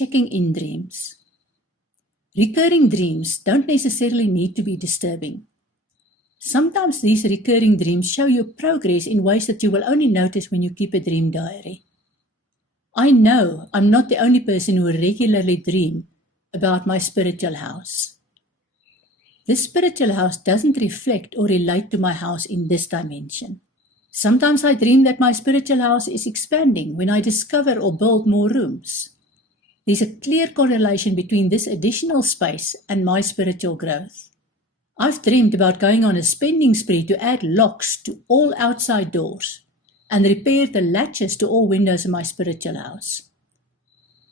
checking in dreams. Recurring dreams don't necessarily need to be disturbing. Sometimes these recurring dreams show you progress in ways that you will only notice when you keep a dream diary. I know I'm not the only person who regularly dream about my spiritual house. This spiritual house doesn't reflect or relate to my house in this dimension. Sometimes I dream that my spiritual house is expanding when I discover or build more rooms. There's a clear correlation between this additional space and my spiritual growth. I've dreamed about going on a spending spree to add locks to all outside doors and repair the latches to all windows in my spiritual house.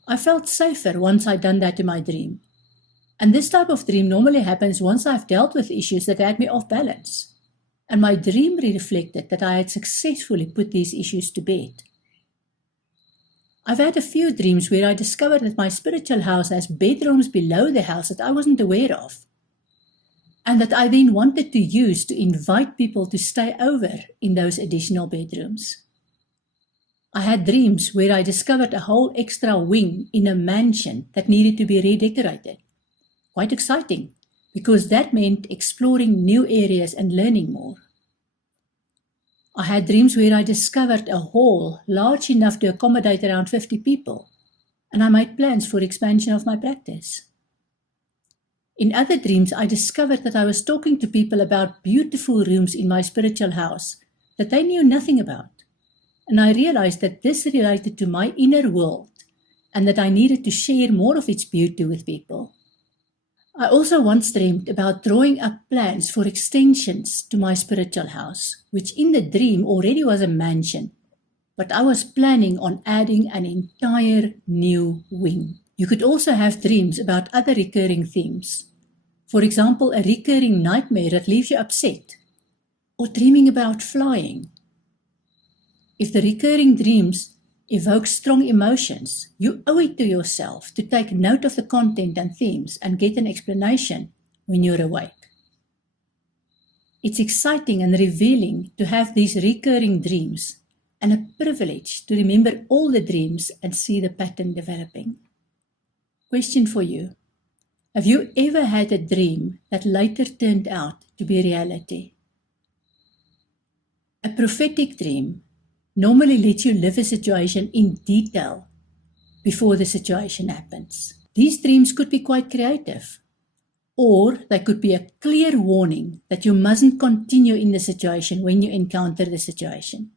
I felt safer once I'd done that in my dream. And this type of dream normally happens once I've dealt with issues that had me off balance. And my dream reflected that I had successfully put these issues to bed. I've had a few dreams where I discovered that my spiritual house has bedrooms below the house that I wasn't aware of, and that I then wanted to use to invite people to stay over in those additional bedrooms. I had dreams where I discovered a whole extra wing in a mansion that needed to be redecorated. Quite exciting, because that meant exploring new areas and learning more. I had dreams where I discovered a hall large enough to accommodate around 50 people, and I made plans for expansion of my practice. In other dreams, I discovered that I was talking to people about beautiful rooms in my spiritual house that they knew nothing about, and I realized that this related to my inner world and that I needed to share more of its beauty with people. I also once dreamed about drawing up plans for extensions to my spiritual house, which in the dream already was a mansion, but I was planning on adding an entire new wing. You could also have dreams about other recurring themes. For example, a recurring nightmare that leaves you upset, or dreaming about flying. If the recurring dreams evoke strong emotions, you owe it to yourself to take note of the content and themes and get an explanation when you're awake. It's exciting and revealing to have these recurring dreams and a privilege to remember all the dreams and see the pattern developing. Question for you. Have you ever had a dream that later turned out to be reality? A prophetic dream normally lets you live a situation in detail before the situation happens. These dreams could be quite creative, or they could be a clear warning that you mustn't continue in the situation when you encounter the situation.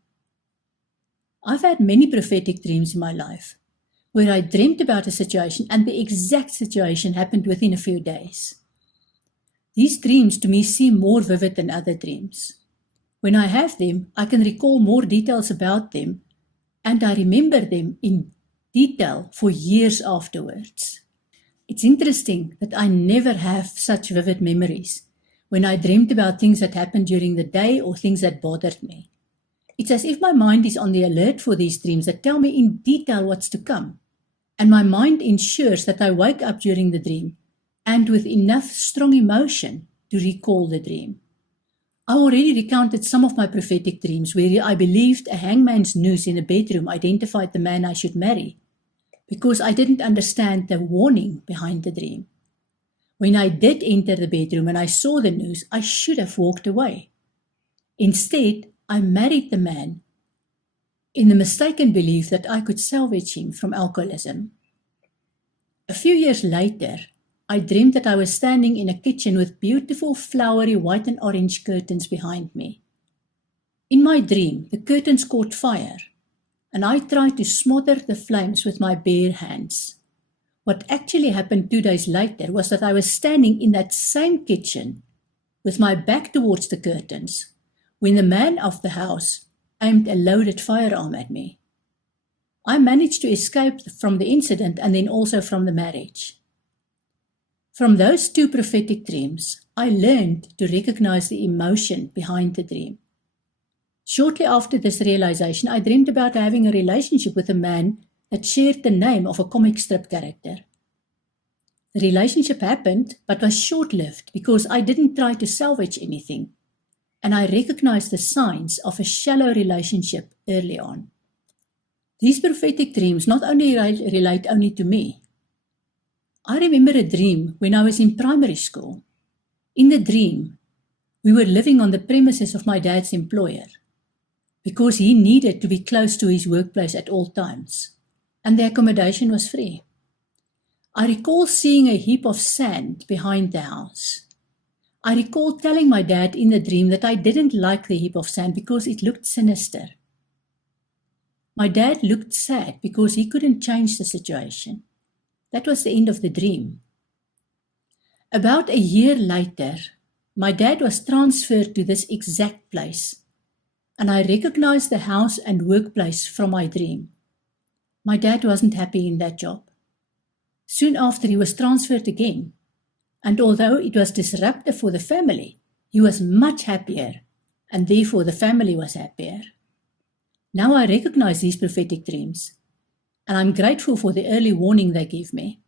I've had many prophetic dreams in my life, where I dreamt about a situation and the exact situation happened within a few days. These dreams to me seem more vivid than other dreams. When I have them, I can recall more details about them, and I remember them in detail for years afterwards. It's interesting that I never have such vivid memories when I dreamed about things that happened during the day or things that bothered me. It's as if my mind is on the alert for these dreams that tell me in detail what's to come, and my mind ensures that I wake up during the dream and with enough strong emotion to recall the dream. I already recounted some of my prophetic dreams where I believed a hangman's noose in a bedroom identified the man I should marry, because I didn't understand the warning behind the dream. When I did enter the bedroom and I saw the noose, I should have walked away. Instead, I married the man in the mistaken belief that I could salvage him from alcoholism. A few years later, I dreamed that I was standing in a kitchen with beautiful flowery white and orange curtains behind me. In my dream, the curtains caught fire, and I tried to smother the flames with my bare hands. What actually happened 2 days later was that I was standing in that same kitchen with my back towards the curtains when the man of the house aimed a loaded firearm at me. I managed to escape from the incident and then also from the marriage. From those 2 prophetic dreams, I learned to recognize the emotion behind the dream. Shortly after this realization, I dreamed about having a relationship with a man that shared the name of a comic strip character. The relationship happened, but was short-lived because I didn't try to salvage anything, and I recognized the signs of a shallow relationship early on. These prophetic dreams not only relate only to me, I remember a dream when I was in primary school. In the dream, we were living on the premises of my dad's employer because he needed to be close to his workplace at all times, and the accommodation was free. I recall seeing a heap of sand behind the house. I recall telling my dad in the dream that I didn't like the heap of sand because it looked sinister. My dad looked sad because he couldn't change the situation. That was the end of the dream. About a year later, my dad was transferred to this exact place, and I recognized the house and workplace from my dream. My dad wasn't happy in that job. Soon after, he was transferred again, and although it was disruptive for the family, he was much happier, and therefore the family was happier. Now I recognize these prophetic dreams, and I'm grateful for the early warning they give me.